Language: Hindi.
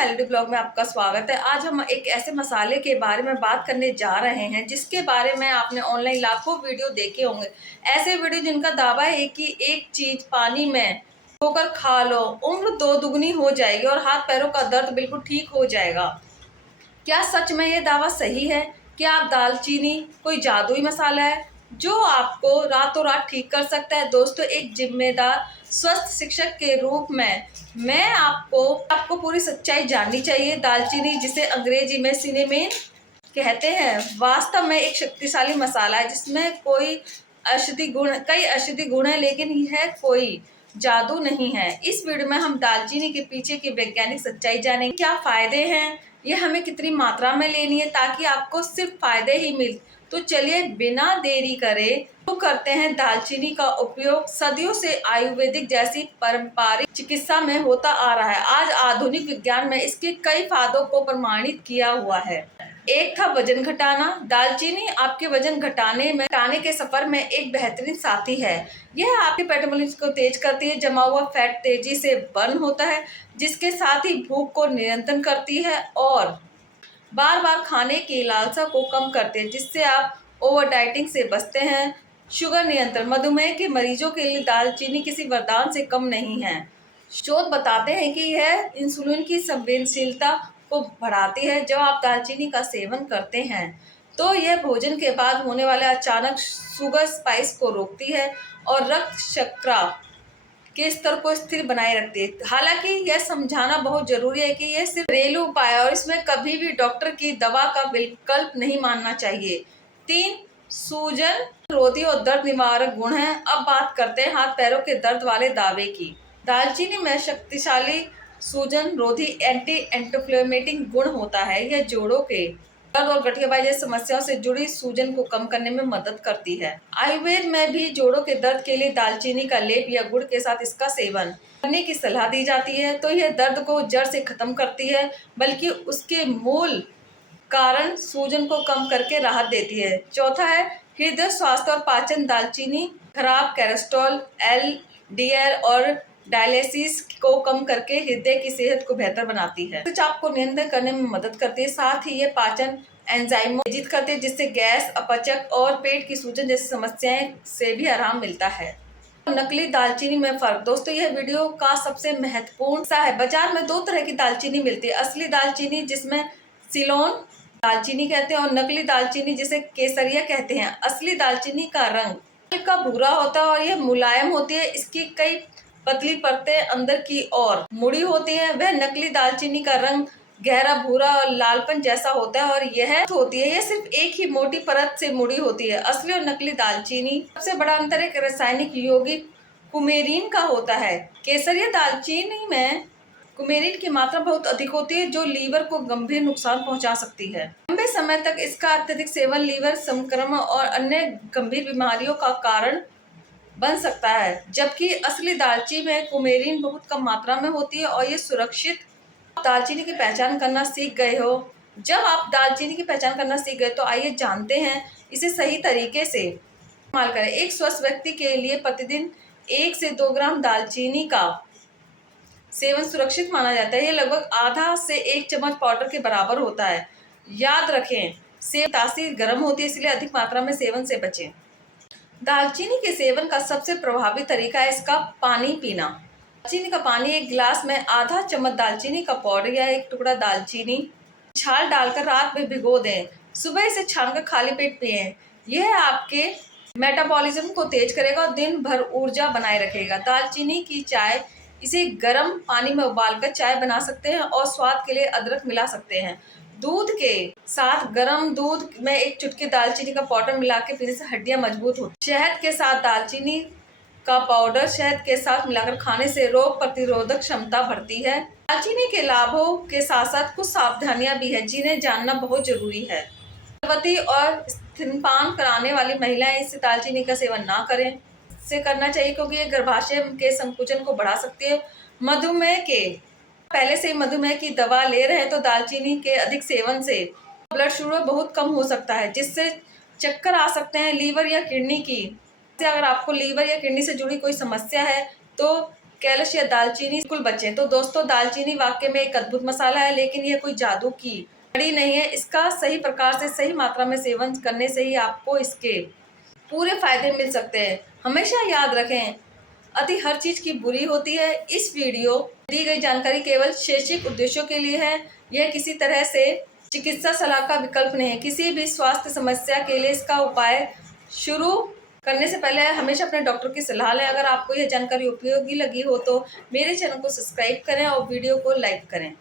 मेलोडी ब्लॉग में आपका स्वागत है। आज हम एक ऐसे मसाले के बारे में बात करने जा रहे हैं जिसके बारे में आपने ऑनलाइन लाखों वीडियो देखे होंगे। ऐसे वीडियो जिनका दावा है कि एक चीज पानी में धोकर खा लो, उम्र दो दुगनी हो जाएगी और हाथ पैरों का दर्द बिल्कुल ठीक हो जाएगा। क्या सच में ये दावा सही है? क्या आप दालचीनी कोई जादुई मसाला है जो आपको रातों रात ठीक कर सकता है? दोस्तों, एक जिम्मेदार स्वस्थ शिक्षक के रूप में मैं आपको पूरी सच्चाई जाननी चाहिए। दालचीनी, जिसे अंग्रेजी में सिनेमेन कहते हैं, वास्तव में एक शक्तिशाली मसाला है जिसमें कई औषधि गुण है, लेकिन यह कोई जादू नहीं है। इस वीडियो में हम दालचीनी के पीछे की वैज्ञानिक सच्चाई जानेंगे। क्या फायदे हैं, ये हमें कितनी मात्रा में लेनी है ताकि आपको सिर्फ फायदे ही मिल। तो चलिए बिना देरी करे तो करते हैं। दालचीनी का उपयोग सदियों से आयुर्वेदिक जैसी पारंपरिक चिकित्सा में होता आ रहा है। आज आधुनिक विज्ञान में इसके कई फायदों को प्रमाणित किया हुआ है। एक था वजन घटाना। दालचीनी आपके वजन घटाने के सफर में एक बेहतरीन साथी है। यह आपके मेटाबॉलिज्म को तेज करती है, जमा हुआ फैट तेजी से बर्न होता है, जिसके साथ ही भूख को नियंत्रण करती है और बार बार खाने की लालसा को कम करते हैं, जिससे आप ओवर डाइटिंग से बचते हैं। शुगर नियंत्रण। मधुमेह के मरीजों के लिए दालचीनी किसी वरदान से कम नहीं है। शोध बताते हैं कि यह इंसुलिन की संवेदनशीलता को बढ़ाती है। जब आप दालचीनी का सेवन करते हैं तो यह भोजन के बाद होने वाले अचानक शुगर स्पाइक को रोकती है और रक्त शर्करा के स्तर को स्थिर बनाए रखती है। हालांकि यह समझाना बहुत जरूरी है कि यह सिर्फ घरेलू उपाय है और इसमें कभी भी डॉक्टर की दवा का विकल्प नहीं मानना चाहिए। 3, सूजन रोधी और दर्द निवारक गुण है। अब बात करते हैं हाथ पैरों के दर्द वाले दावे की। दालचीनी में शक्तिशाली सूजन रोधी एंटी इंफ्लेमेटरी गुण होता है। यह जोड़ों के दर्द और गठियाबाई जैसी समस्याओं से जुड़ी सूजन को कम करने में मदद करती है। आयुर्वेद में भी जोड़ों के दर्द के लिए दालचीनी का लेप या गुड़ के साथ इसका सेवन करने की सलाह दी जाती है। तो यह दर्द को जड़ से खत्म करती है, बल्कि उसके मूल कारण सूजन को कम करके राहत देती है। चौथा है हृदय स्वास्थ्य और पाचन। दालचीनी खराब कोलेस्ट्रॉल, LDL और डायलिसिस को कम करके हृदय की सेहत को बेहतर बनाती है। रक्तचाप को नियंत्रण करने में मदद करती है। साथ ही ये पाचन एंजाइमों को तेज करती है, जिससे गैस, अपचक और पेट की सूजन जैसी समस्याएं से भी आराम मिलता है। नकली दालचीनी में फर्क। दोस्तों, यह वीडियो का सबसे महत्वपूर्ण हिस्सा है। बाजार में 2 तरह की दालचीनी मिलती है। असली दालचीनी, जिसमें सिलोन दालचीनी कहते हैं, और नकली दालचीनी, जिसे केसरिया कहते हैं। असली दालचीनी का रंग हल्का भूरा होता है और यह मुलायम होती है। इसकी कई पतली परतें अंदर की ओर मुड़ी होती है। वह नकली दालचीनी का रंग गहरा भूरा और लालपन जैसा होता है और यह सिर्फ एक ही मोटी परत से मुड़ी होती है। असली और नकली दालचीनी सबसे बड़ा अंतर एक रासायनिक यौगिक कुमेरीन का होता है। केसरिया दालचीनी में कुमेरीन की मात्रा बहुत अधिक होती है, जो लीवर को गंभीर नुकसान पहुंचा सकती है। लंबे समय तक इसका अत्यधिक सेवन लीवर संक्रमण और अन्य गंभीर बीमारियों का कारण बन सकता है, जबकि असली दालचीनी में कुमेरीन बहुत कम मात्रा में होती है और ये सुरक्षित। दालचीनी की पहचान करना सीख गए हो। जब आप दालचीनी की पहचान करना सीख गए तो आइए जानते हैं इसे सही तरीके से इस्तेमाल करें। एक स्वस्थ व्यक्ति के लिए प्रतिदिन 1 से 2 ग्राम दालचीनी का सेवन सुरक्षित माना जाता है। ये लगभग आधा से 1 चम्मच पाउडर के बराबर होता है। याद रखें, सेवन तासीर गर्म होती है, इसलिए अधिक मात्रा में सेवन से बचें। दालचीनी के सेवन का सबसे प्रभावी तरीका है इसका पानी पीना। दालचीनी का पानी, एक गिलास में आधा चम्मच दालचीनी का पाउडर या एक टुकड़ा दालचीनी छाल डालकर रात में भिगो दें। सुबह इसे छानकर खाली पेट पिएं। यह आपके मेटाबॉलिज्म को तेज करेगा और दिन भर ऊर्जा बनाए रखेगा। दालचीनी की चाय, इसे गर्म पानी में उबालकर चाय बना सकते हैं और स्वाद के लिए अदरक मिला सकते हैं। दूध के साथ गर्म दूध में 1 चुटकी दालचीनी का पाउडर मिला के पीने से हड्डियां मजबूत होती हैं। शहद के साथ दालचीनी का पाउडर शहद के साथ मिलाकर खाने से रोग प्रतिरोधक क्षमता बढ़ती है। दालचीनी के लाभों के साथ साथ कुछ सावधानियां भी हैं जिन्हें जानना बहुत जरूरी है। गर्भवती और स्तनपान कराने वाली महिलाएं इस दालचीनी का सेवन ना करें। इसे करना चाहिए क्योंकि ये गर्भाशय के संकुचन को बढ़ा सकती है। पहले से ही मधुमेह की दवा ले रहे हैं तो दालचीनी के अधिक सेवन से ब्लड शुगर बहुत कम हो सकता है, जिससे चक्कर आ सकते हैं। लीवर या किडनी की, अगर आपको लीवर या किडनी से जुड़ी कोई समस्या है तो कैलश या दालचीनी बिल्कुल बचें। तो दोस्तों, दालचीनी वाकई में एक अद्भुत मसाला है, लेकिन यह कोई जादू की छड़ी नहीं है। इसका सही प्रकार से सही मात्रा में सेवन करने से ही आपको इसके पूरे फायदे मिल सकते हैं। हमेशा याद रखें, अति हर चीज की बुरी होती है। इस वीडियो दी गई जानकारी केवल शैक्षिक उद्देश्यों के लिए है। यह किसी तरह से चिकित्सा सलाह का विकल्प नहीं है। किसी भी स्वास्थ्य समस्या के लिए इसका उपाय शुरू करने से पहले हमेशा अपने डॉक्टर की सलाह लें। अगर आपको यह जानकारी उपयोगी लगी हो तो मेरे चैनल को सब्सक्राइब करें और वीडियो को लाइक करें।